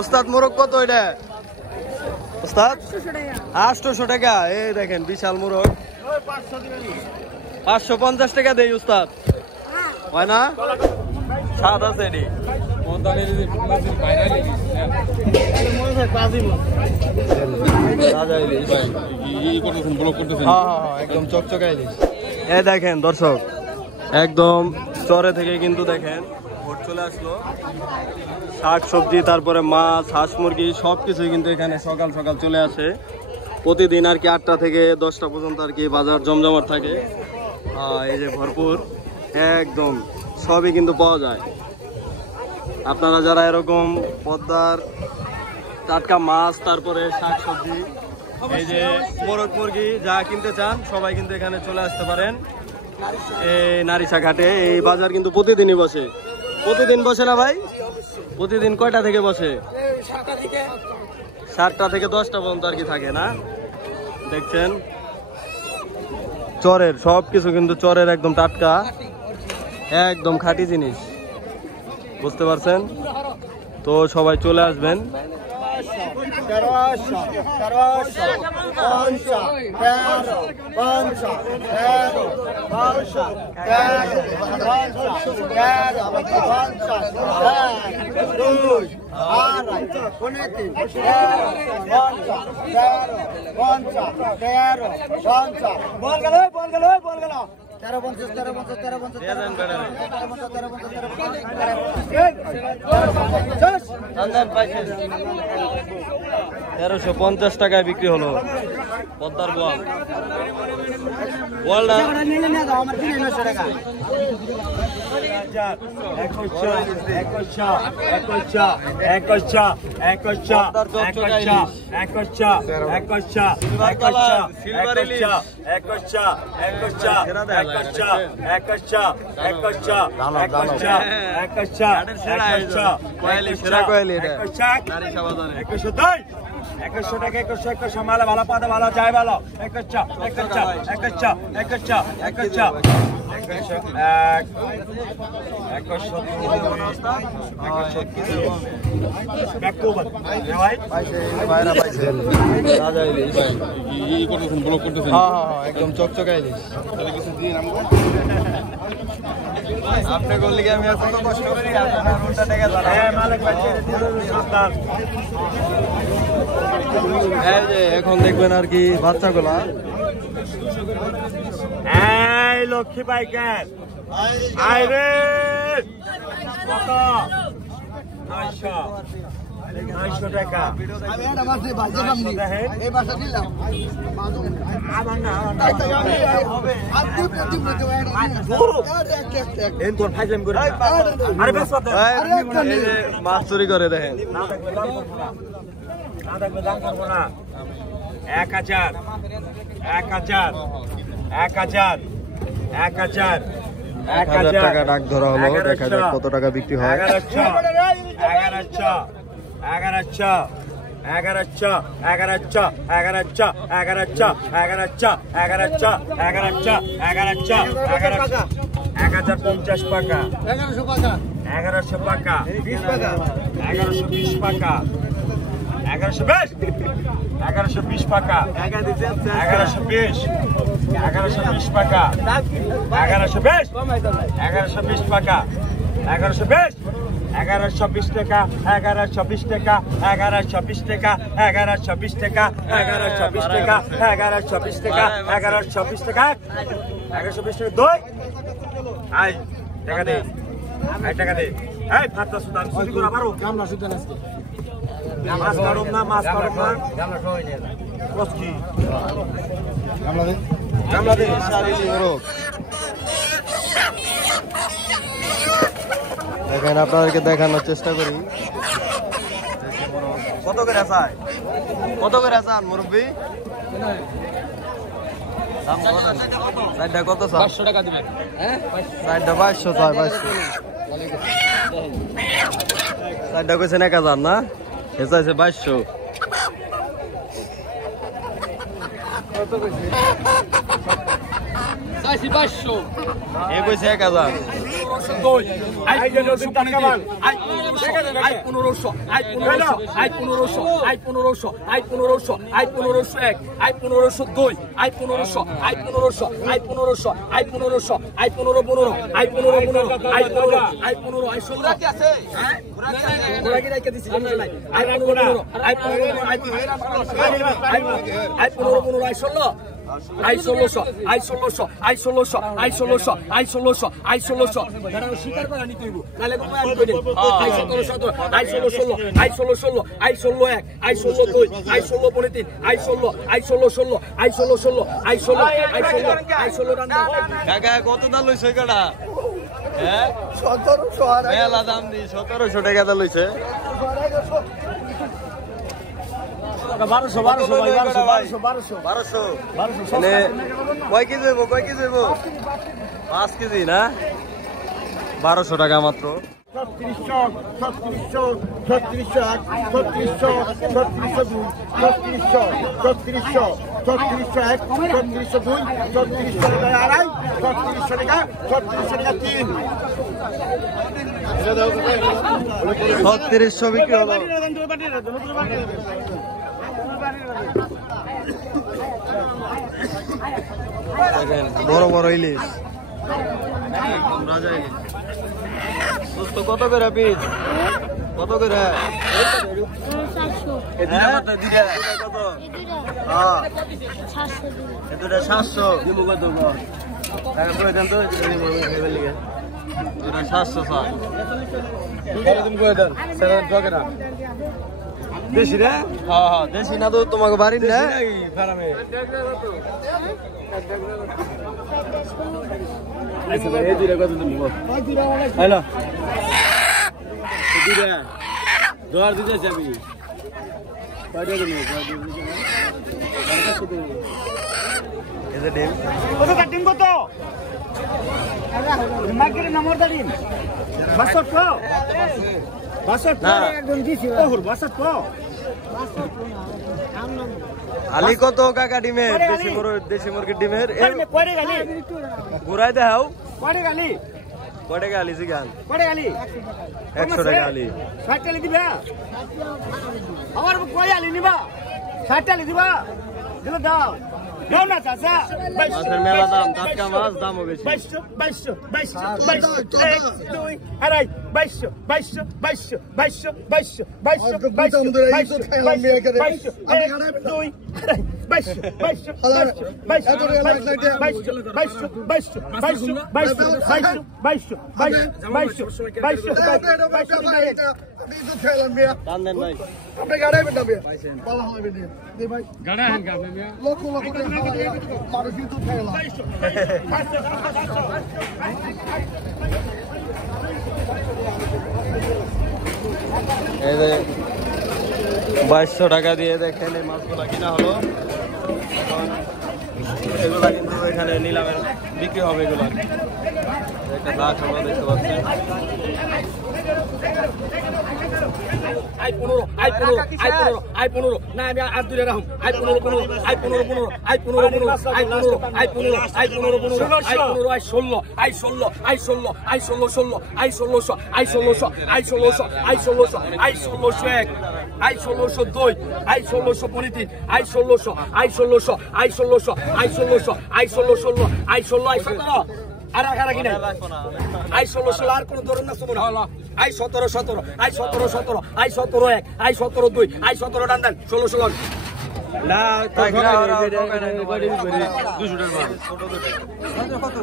উস্তাদ মোরগ কত এটা উস্তাদ? 800 টাকা। এই দেখেন বিশাল মোরগ 550 টাকা দেই উস্তাদ। হয় না? স্বাদ আছে এটি। একদম চকচকা ইলিশ। এই দেখেন দর্শক একদম চরে থেকে কিন্তু দেখেন ভোট চলে আসলো। শাক সবজি তারপরে মাছ হাঁস মুরগি সবকিছুই কিন্তু এখানে সকাল সকাল চলে আসে। প্রতিদিন আর কি 8টা থেকে 10টা পর্যন্ত আর কি বাজার জমজমাট থাকে। এই যে ভরপুর একদম সবই কিন্তু পাওয়া যায়। আপনারা যারা এরকম পদ্মার টাটকা মাছ তারপরে শাক সবজি এই যে মোরগ মুরগি যা কিনতে চান সবাই কিন্তু এখানে চলে আসতে পারেন। এই নারিশা ঘাটে এই বাজার কিন্তু প্রতিদিনই বসে। প্রতিদিন বসে না ভাই? প্রতিদিন কয়টা থেকে বসে? 7টা থেকে 10টা পর্যন্ত আর কি থাকে না? দেখছেন চরের সবকিছু কিন্তু চরের একদম টাটকা একদম খাঁটি জিনিস, বুঝতে পারছেন? তো সবাই চলে আসবেন। তেরোশো 50 টাকায় বিক্রি হলো পদ্মার বোয়াল। বোয়ালটা মালা ভালো পাতা ভালো যায় ভালো 1 একদম চকচকা ইলিশ। আপনি করলে কি আমি কত কষ্ট করি এখন দেখবেন আর কি বাচ্চাগুলা। এই লক্ষ্মী পাইকার আইরে কত 900 টাকা। মাছ চুরি করে দেখেন। 1000 টাকা ডাক ধরা হলো। দেখা যাক কত টাকা বিক্রি হয়। 1050 টাকা, 1100 টাকা, 1120 টাকা, 1120 টাকা, 1120 টাকা, 1120 টাকা, 1120 1120 টাকা, 1120 টাকা, 1120 টাকা, 1120 টাকা, 1120 টাকা, 1120 টাকা, 1120 টাকা, 1120 টাকা দই। আই টাকা দে, টাকা দে। এই ফাটা সুদান সুদি করে আবারও গামলা সুদান আজকে মাছ কাটুম না, মাছ কাটুম না, গামলা সবাই নিয়ে যায়। কস কি গামলা দে, গামলা দে দেখেন আপনাদেরকে দেখানোর চেষ্টা করি। কত করে চাই? কত করে চান মুরব্বী? কত 500 টাকা দিবেন? হ্যাঁ 500 চাই। 500 কইছেন 1000 না? এ চাইছে 2200। চাইছি 500 এ কইছে 1000 আই গেল টাকা মাল I 1500 I 1500 I 1500 I 1500 I 1500 I 1500 এক আই 1500 দুই I 1500 I 1500 I 1500 I 1500 I 15 I 15 I 15 I 16 I 16 আছে হ্যাঁ ওরা কি রাখতে দিছি জানা নাই I 15 I 15 I 15 I 16 I 1600 I 1600 I 1600 I 1600 I 1600 I 1600 দাঁড়া স্বীকার করে নি কইবো তাহলে কোন আমি কই দেব আই 17 আই 16 আই 16 আই 16 এক আই 16 দুই আই 16 পরে তিন I 16 I 16 I 16 I 16 I 16 run কাকা কত দাম লইছে কাটা হ্যাঁ 1700 আর মেলা দাম দি 1700 টাকা দাম লইছে 1200 ভাই 1200 মানে কয় কেজি হইব 5 কেজি না 1200 টাকা মাত্র 3600 3600 3600 3600 3600 3600 3600 এক 3600 দুই 3600 টাকা আড়াই 3600 টাকা 3600 টাকা তিন 3600 বিক্রি হলো দেখেন বড় বড় ইলিশ রাজা ইলিশ দোস্ত কত করে পিস কত করে কত হ্যাঁ এটা 700 দিমু কত টাকা করে দেন তো এটা 700 স্যার তুমি করে দেন 7 টাকা না দেশি রে হ্যাঁ হ্যাঁ দেশি না তো তোমাকে বাড়ির না ফার্মে আচ্ছা ভাই এই দুইটা কত তুমি বল হ্যালো দুইটা দোয়ার দিতে যাবি কয়টা দিবি এটা ডিম কত কাটিং কত মার্কেটে নম্বর দাঁড়িয়ে 62 একজন দিছি ওহর 62 আলি কত কাকা ডিমের দেশি মুরগির ডিমের পড়ে গেলি ঘুরাই দেখাও পড়ে গেলি কয় টাকা আলি জিগান পড়ে গেলি 100 টাকা আলি 60 টাকা দিবা আমার কই আলি নিবা 60 টাকা দিবা দিলে দাও দাও না চাচা মাছের মেলা দাম টাটকা মাছ দামও বেশি 2200 টাকা দিয়ে দেখেন এই মাছগুলা কিনা হলো এগুলা কিন্তু এখানে নিলামে বিক্রি হবে এগুলা একটা গাছ আমরা দেখতে পাচ্ছি আই 15 আই 15 আই 15 আই 15 না আমি আর দুইটা রাখুন I 15 15 I 15 15 I 15 15 I 15 I 15 I 15 15 I 15 I 16 I 16 I 16 I 16 16 I 1600 I 1600 I 1600 I 1600 I 1600 এক আই 1600 দুই আই 1600 পরে তিন I 1600 I 1600 I 1600 I 1600 I 16 16 I 16 I 17 আর আগে কি নাই আই 16 আর কোন ধরন না সমন হলো আই 17 17 আই 17 17 আই 17 এক আই 17 দুই আই 17 ডান ডান 16 16 না কত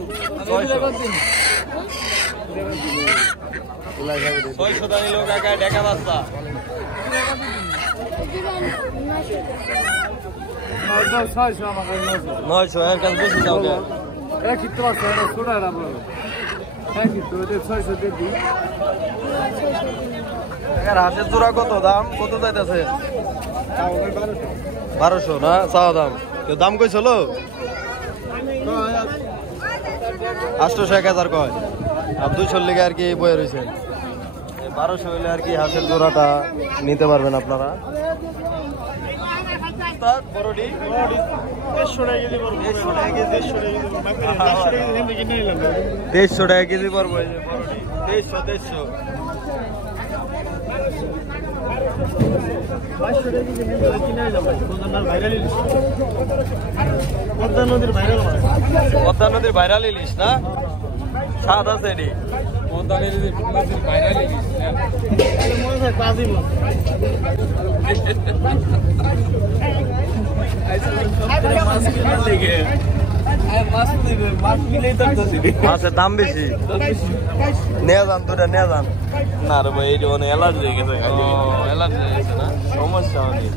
600 দানি লোক একা ঢাকা বাচ্চা 900 এর কাছে বেশি দাও কেন হাতের জোড়া কত দাম কত চাইতেছে 1200 না চাওয়া দাম কেউ দাম কইছিল 800 1000 কয় আর 200 লিগে আর কি বয়ে রয়েছে 1200 হইলে আর কি হাতের জোড়াটা নিতে পারবেন আপনারা উস্তাদ বড়ডি 150 টাকা কেজি পড়বে 150 টাকা কেজি পড়বো এই যে বড়ডি 150 পদ্মা নদীর ভাইরাল মাছ পদ্মা নদীর ভাইরাল ইলিশ না স্বাদ আছে এটি পদ্মা নদীর ভাইরাল ইলিশ মনে হয় কাজী মাছ মাছের দাম বেশি নিয়ে যান দুটা নিয়ে যান না রে ভাই এইটা মানে অ্যালার্জি হয়ে গেছে অ্যালার্জি হয়ে গেছে না সমস্যা অনেক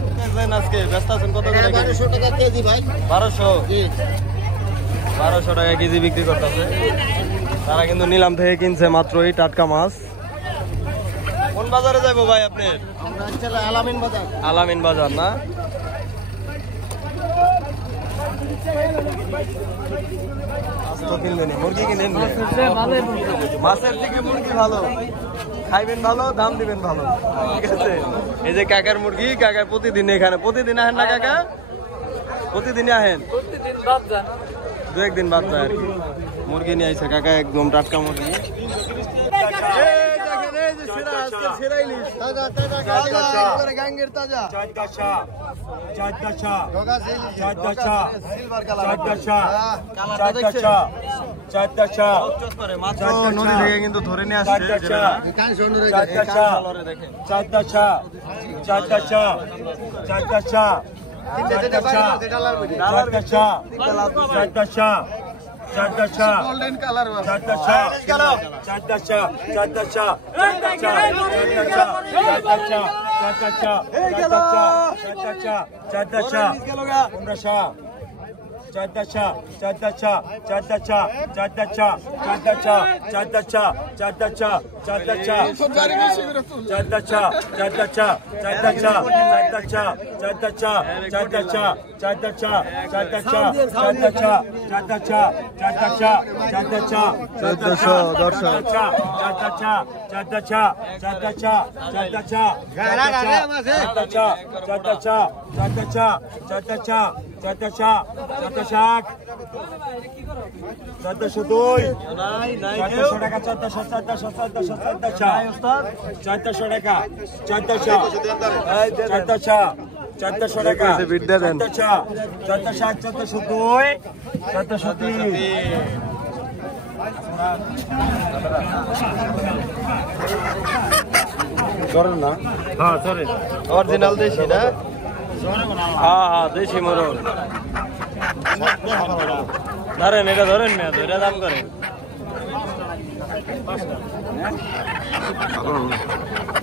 আজকে ব্যস্ত আছেন কত করে 1200 টাকা কেজি ভাই 1200 টাকা কেজি বিক্রি করতেছে তারা কিন্তু নিলাম থেকে কিনছে মাত্র এই টাটকা মাছ কোন বাজারে যাবো ভাই আপনি আমরা চলে আলামিন বাজার না মুরগি কিনেন মাছের থেকে মুরগি ভালো খাইবেন ভালো দাম দিবেন ভালো ঠিক আছে এই যে কাকার মুরগি কাকা প্রতিদিন এখানে প্রতিদিন আহেন না কাকা প্রতিদিনই আহেন দু একদিন বাদ যায় আর কি মুরগি নিয়ে আইছে কাকা একদম টাটকা মুরগি কিন্তু ধরে নিয়ে আসছে গোল্ডেন কালার অরিজিনাল দেশি না হ্যাঁ দেশি মোরগ ধরেন এটা ধরেন না ধরে দাম করেন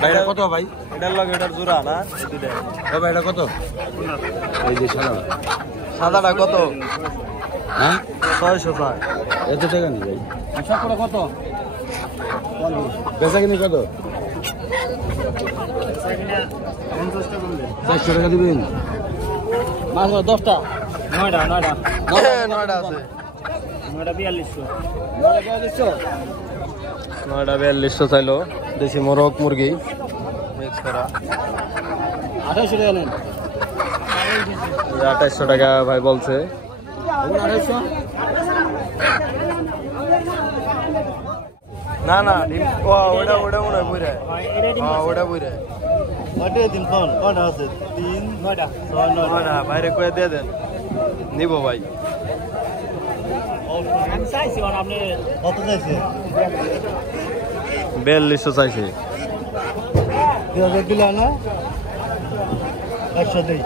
ভাইটা কত ভাই এটার লগে এটার জোড়া না ভাই এটা কত এই যে সাদাটা কত হ্যাঁ 600 টাকা এত টাকা নেই ভাই আচ্ছা করে কত বেচা কিনে কত 400 টাকা দিবেন মাছ 10টা 9টা আছে 942 চাইলো দেশি মোরগ মুরগি মিক্স করা 2800 টাকা নেন 2800 টাকা ভাই বলছে না না ওটা মনে হয় বইরে ওটা বইরে কটা আছে 9টা বাইরে কয়ে দিয়ে দেন নিব ভাই কত চাইছে 4200 চাইছে দিলা না 100 দেই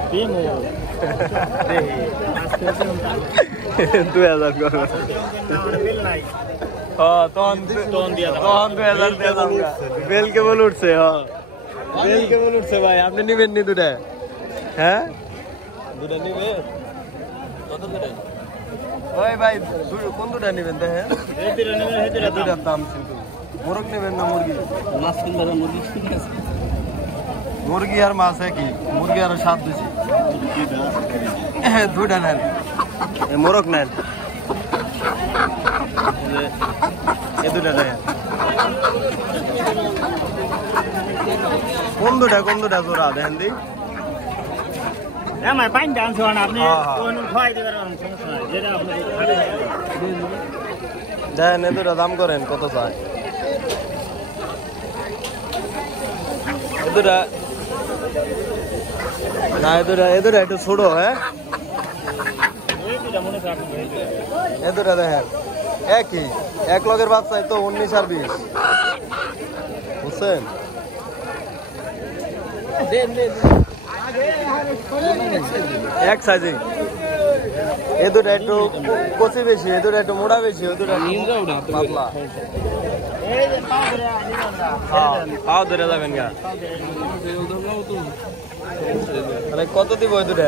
2000 করো তখন 2000 দিয়ে দাম বেল কেবল উঠছে বেল কেবল উঠছে ভাই আপনি নিবেন নি দুটা হ্যাঁ দুটা নিবেন কত দুটা ওই ভাই কোন দুটা নেবেন দেখেন এই দুটা নেবেন এই দুটার দাম কিন্তু মোরগ নেবেন না মুরগি মাছ কিনবেন মুরগি ঠিক আছে মুরগি আর মাছ একই মুরগি আর স্বাদ বেশি দুটা নেন মোরগ নেন এই দুটা নেন কোন দুটা জোড়া দেখেন দি আমার পাইন ডান্স হন আপনি কোন খাই দিবেন সমস্যা নাই যেটা আপনি দেন এ দুটা দাম করেন কত চাই এ দুটা না এ দুটা একটু ছোট হ্যাঁ এ দুটা দেখেন একই এক লগের বাচ্চাই তো 19 আর 20 বুঝছেন এক সাইজে এ দুটা একটু কচি বেশি এ দুটা একটু মোটা বেশি ও দুটা পাতলা পাও ধরে যাবেন গা তাহলে কত দিব এ দুটা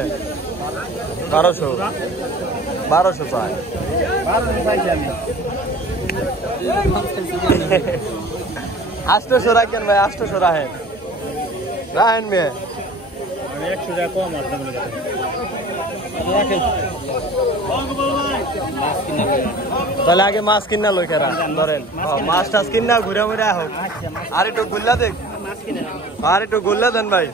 1200 চাই 800 রাখেন ভাই 800 রাখেন মেয়ে 100 টাকা কম আছে তাহলে আগে মাছ কিনা লই কেরা ধরেন মাছ টাছ কিনা ঘুরে ঘুরে হোক আর একটু গুল্লা দেখ আর একটু গুল্লা দেন ভাই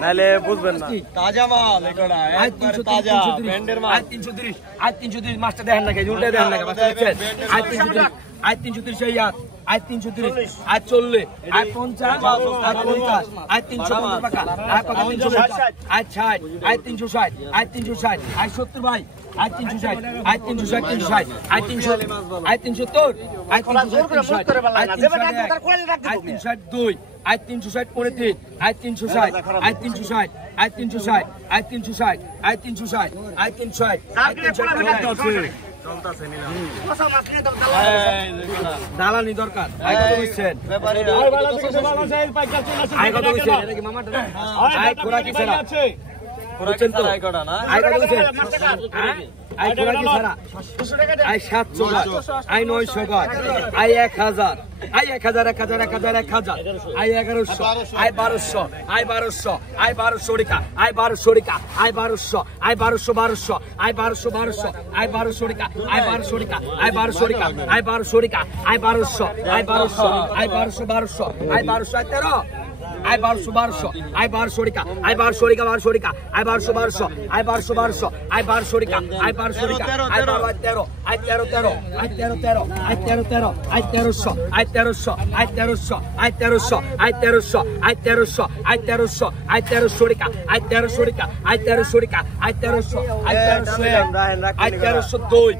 নাইলে বুঝবেন না তাজা মাল এগুলা একবার তাজা ব্র্যান্ডের মাল 330 আজ 330 মাছটা দেখেন না উল্টে দেখেন না মাছটা দেখছেন আজ 330 আজ 330 এই আজ 330 আজ 40 আজ 50 আজ 50 আজ 350 টাকা আজ 360 আজ 60 আজ 360 আজ 360 আজ 70 ভাই আজ 360 আজ 360 আজ 300 আজ 370 আজ 362 আজ 360 পরে 3 আজ 360 আজ 360 আজ 360 আজ 360 আজ 360 আজ 360 দালানি দরকার আই 700 আই 900 আই 1000 আই 1000 আই 1100 আই 1200 আই 1200 আই 1200 রিকা আই 1200 রিকা আই 1200 আই 1200 আই 1200 আই 1200 রিকা আই 1200 রিকা আই 1200 রিকা আই 1200 রিকা আই 1200 আই 1200 আই 1200 আই 13 আই 1200 আই 1200 রিকা আই 1200 রিকা আই 1200 আই 1200 আই 1200 রিকা আই 1200 রিকা আই 13 আই 13 আই 13 আই 13 আই 1300 আই 1300 আই 1300 আই 1300 আই 1300 আই 1300 আই 1300 আই 1300 রিকা আই 1300 রিকা আই 1300 রিকা আই 1300 আই 1300 আই 1302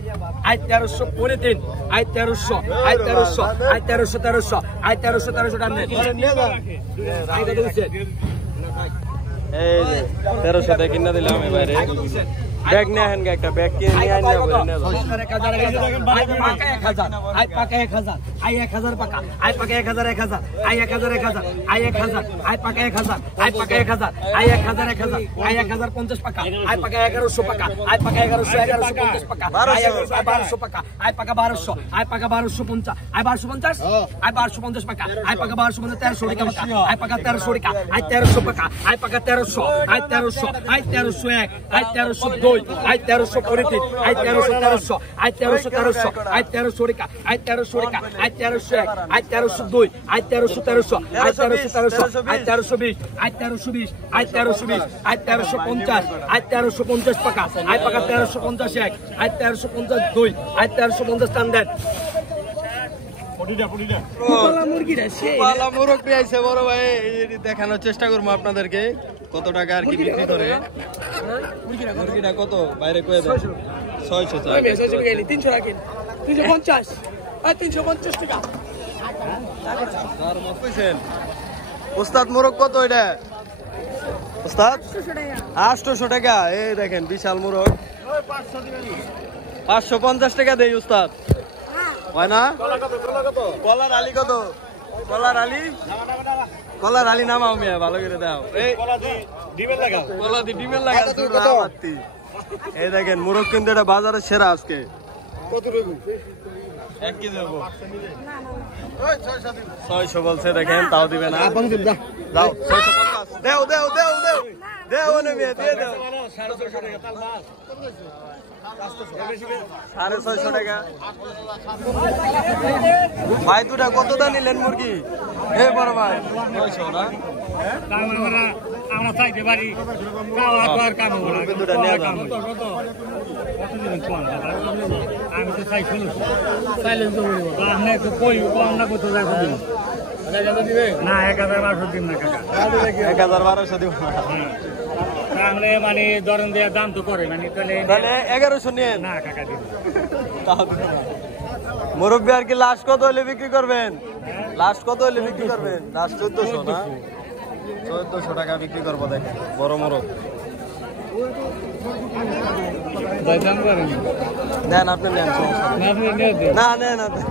আই 1300 পরে দিন আই 1300 আই 1300 আই 1300 আই 1300 টান দেন আই কত হইছে এই 1300 টাকা কিনা দিলাম আমি বাইরে ব্যাগ নিয়ে আহেন একটা ব্যাগ কিনে নিয়ে আইন না বলে নে আই পাকা 1000 আই 1000 পাকা আই পাকা 1000 আই 1000 আই 1000 আই পাকা 1000 আই পাকা 1000 আই 1000 আই 1050 পাকা আই পাকা 1100 পাকা আই পাকা 1150 পাকা আই 1200 পাকা আই পাকা 1200 আই পাকা 1250 আই 1250 আই 1250 পাকা আই পাকা 1250 1300 টাকা পাকা আই পাকা 1300 টাকা আই 1300 পাকা আই পাকা 1300 আই 1300 আই 1301 আই 1302 আই 1300 পরে দিন আই 1300 আই 1300 আই 1300 রিকা আই 1300 রিকা আই 1301 আই 1302 আই 1300 আই 1300 আই 1320 আই 1320 আই 1320 আই 1350 আই 1350 পাকা আই পাকা 1351 আই 1352 আই 1350 টান দেন দেখানোর চেষ্টা করবো আপনাদেরকে কত টাকা আর কি বিক্রি করে মুরগিটা কত বাইরে কয়ে দেয় 600 টাকা 300 টাকা 350 আর 350 টাকা ওস্তাদ মোরগ কত এটা ওস্তাদ 800 টাকা এই দেখেন বিশাল মোরগ 550 টাকা দেই ওস্তাদ হয় না কলার আলী কত কলার আলী নামাও মিয়া ভালো করে দাও এই কলা দি ডিমের লাগাও এই দেখেন মোরগ কিন্তু এটা বাজারে সেরা আজকে কত রকম 1 কেজি দেবো 600 বলছে দেখেন তাও দিবে না দাও 650 দেও না মিয়া দিয়ে দাও 650 টাকা তাল মাছ 650 টাকা ভাই দুটা কত দা নিলেন মুরগি এ বড় ভাই 900 না আমরা চাইতে পারি খাওয়া দাওয়ার কাম দুটা নিয়ে যান। আমি তো চাই শুনুন চাইলে তো আপনি একটু কই আমরা কোথাও যাবো না 1012 দিন না কাকা 1012 দিব না। তাহলে মানে ধরেন দেওয়ার দাম তো করে মানে তাহলে 1100 নিয়ে না কাকা দিন মুরব্বী আর কি লাস্ট কত হলে বিক্রি করবেন? লাস্ট কত হলে বিক্রি করবেন? লাস্ট 1400 না 1400 টাকা বিক্রি করবো। দেখেন বড় মোরগ দাম করেন নেন, আপনি নেন, সমস্যা নেই। না নেন আপনি।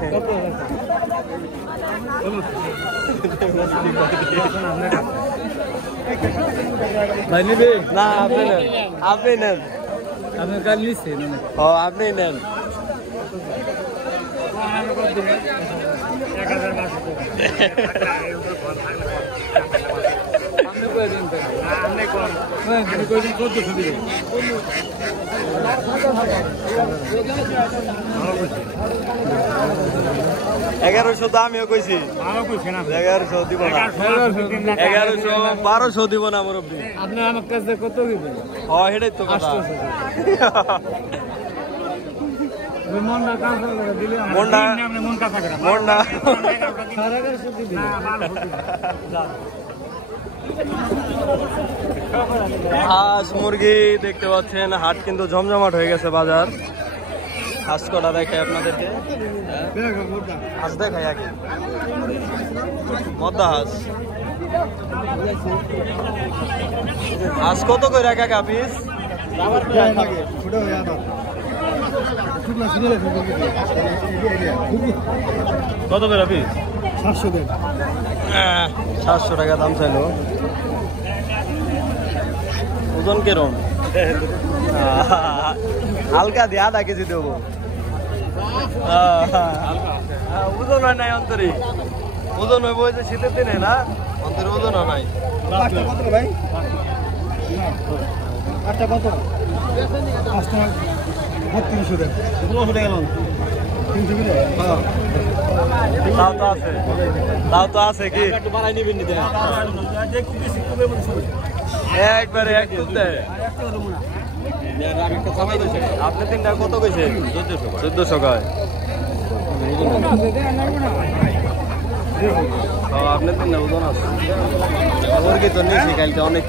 ভাই নেবে না আপনি নেন, আপনি নেন। আপনি কাল নিচ্ছেন ও আপনি নেন। এগারোশো তো আমিও কইছি 1100 দিব না, 1100 1200 দিব না মুরব্বী। আপনি আমার কাছে কত দিবেন? ও সেটাই তো কথা। মনটা কাঁচা করে দিলে মনটা মন কাঁচা করে মনটা হাঁস মুরগি দেখতে পাচ্ছেন, হাট কিন্তু জমজমাট হয়ে গেছে বাজার। হাঁস কটা দেখাই আপনাদেরকে, হাঁস দেখাই আগে। মদ্দা হাঁস, হাঁস কত করে কাকা পিস? কত করে পিস? 700 টাকা দাম চাইলো। ওজন কেরম? হালকা দিয়ে আধা কেজি দেবো। ওজন হয় নাই অন্তরে, ওজন হইব যে শীতের দিনে না, অন্তরে ওজন হয় নাই। তাও তো আছে, তাও তো আছে কি একবারে এক তুলতে। আপনি তিনটা কত কইছে? 1400 কয়। আপনি তিনটা ওজন আছে মুরগি তো নিয়েছি কালকে অনেক।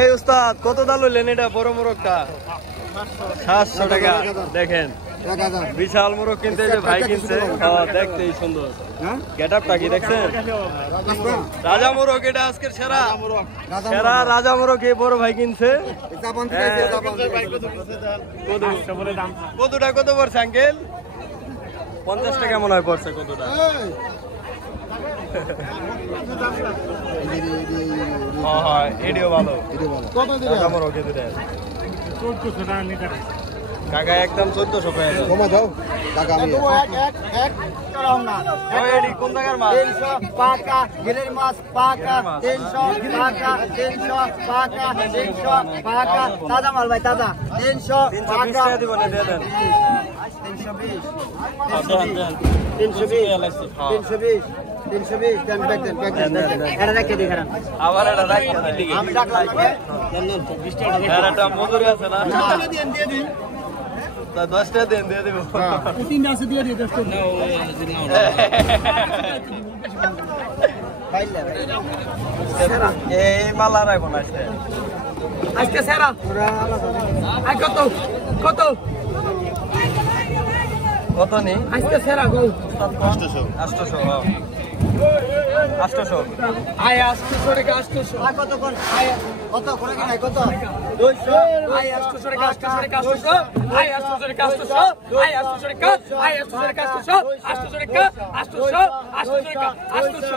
এই উস্তাদ কত দাম হইলেন এটা বড় মোরগটা? 700 টাকা। দেখেন বিশাল মোরগ কিনতে যে ভাই কিনছে, দেখতেই সুন্দর। গেটআপটা কি দেখছেন? রাজা মোরগ, এটা আজকের সেরা সেরা রাজা মোরগ এই বড় ভাই কিনছে। কতটা কত পড়ছে আঙ্কেল? 50 টাকা মনে হয় পড়ছে। কতটা? এটিও ভালো। রাজা মোরগ এই দুটা কাকা একদম 1400 পেয়ে যাবে। কমা দাও টাকা আমি কোন জায়গার মাছ? 300 পাকা গেলের মাছ পাকা 300 পাকা 300 পাকা 300 পাকা তাজা মাল ভাই তাজা 300 320 টাকা দিব না, দিয়ে দেন। 320 দেন ব্যাক দেন এটা রেখে দিই খারাপ আবার এটা রাখি আমি রাখলাম 20 টাকা। আর একটা মজুরি আছে না? দিয়ে দিন 10 টাকা দেন, দিয়ে দেব। তিনটা আছে দিয়ে দিই 10 টাকা এই মালা রাখবো না আজকে সেরা আই কত কত কত নেই আজকে সেরা গো 800 800 আয় 800 টাকা 800 কত কোন কত করে কি নাই কত 200 আয় 800 টাকা 800 টাকা 800 আয় 800 টাকা 800 আয় 800 টাকা আয় 800 টাকা 800 800 টাকা 800 800 টাকা 800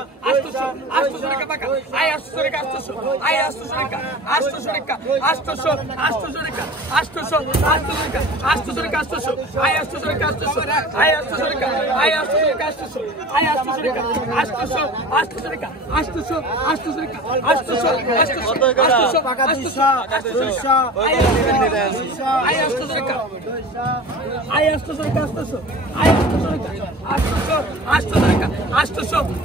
800 টাকা টাকা আয় 800 টাকা 800 আয় 800 টাকা 800 টাকা 800 800 টাকা 800 800 টাকা 800 টাকা 800 আয় 800 টাকা 800 আয় 800 টাকা আয় 800 টাকা 800 আয় 800 টাকা 800 800 টাকা 800 800 টাকা 800 800 টাকা 200 200 আয় 800 টাকা আই 800 টাকা 800 আই 800 টাকা 800 টাকা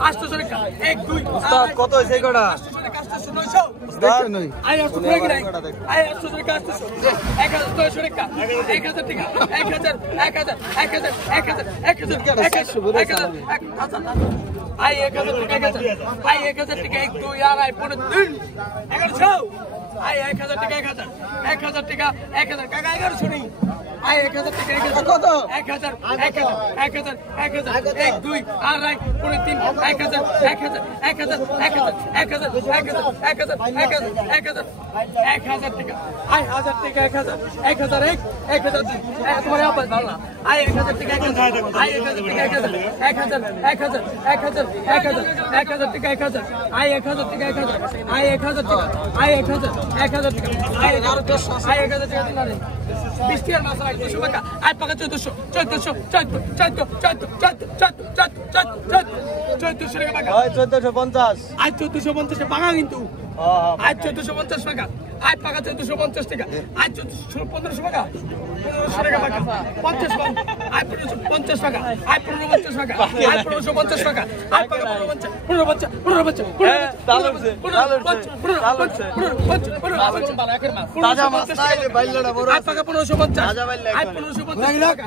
800 টাকা 1 2 উস্তাদ কত হইছে কটা 800 টাকা 800 900 দেখছেন নই আই 800 টাকা নাই আই 800 টাকা 800 1900 টাকা 1000 টাকা 1000 আই 1000 টাকা আই 1000 টাকা 1 2 আর আই 3 1100 আই 1000 টাকা 1000 টাকা 1000 কাকা 1100 নেই আই 1000 টাকা 1000 কত 1000 1 2 আর আই 3 1000 টাকা আই 1000 টাকা 1001 1002 তোমার আবার ভালো না আই 1000 টাকা 1000 আই 1000 টাকা 1000 টাকা 1000 আই 1000 টাকা 1000 আই 1000 টাকা আই 1000 টাকা আই 1000 টাকা দিন আরে 20 টাকার মাছ আই 200 টাকা আই পাকা 1400 টাকা ভাই 1450 আই 1450 পাকা কিন্তু আই 1450 টাকা আই পাকা 1450 টাকা আই 1500 টাকা 1500 টাকা পাকা 50 টাকা আই 1550 টাকা আই 1550 টাকা আই 1550 টাকা আই পাকা 1550 তাজা মাছ নাই রে বাইলটা বড় আই পাকা 1550 তাজা বাইল লাগে আই 1550 টাকা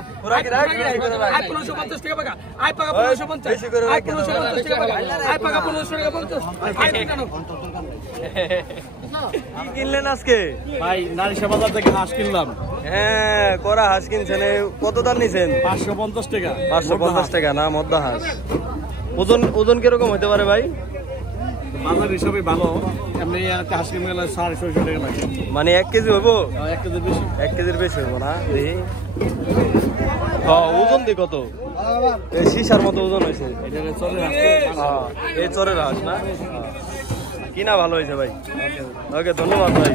আই 1550 টাকা পাকা আই পাকা 1550 বেশি করে আই 1550 টাকা পাকা আই পাকা 1500 টাকা 50 আই কেন কি কিনলেন আজকে ভাই নারিশা বাজার থেকে হাঁস কিনলাম হ্যাঁ করা হাঁস কিনছেন কত দাম নিছেন 550 টাকা 550 টাকা না মদ্দা হাঁস ওজন কিরকম হতে পারে ভাই বাজার হিসাবে ভালো এমনি একটা হাঁস কিনতে গেলে 650 টাকা লাগে মানে 1 কেজি হইব 1 কেজি বেশি 1 কেজির বেশি হইব না দেখি ওজন দি কত এই শিশার মতো ওজন হয়েছে এটা চলে এই চরের হাঁস না কিনা ভালো হয়েছে ভাই ওকে ধন্যবাদ ভাই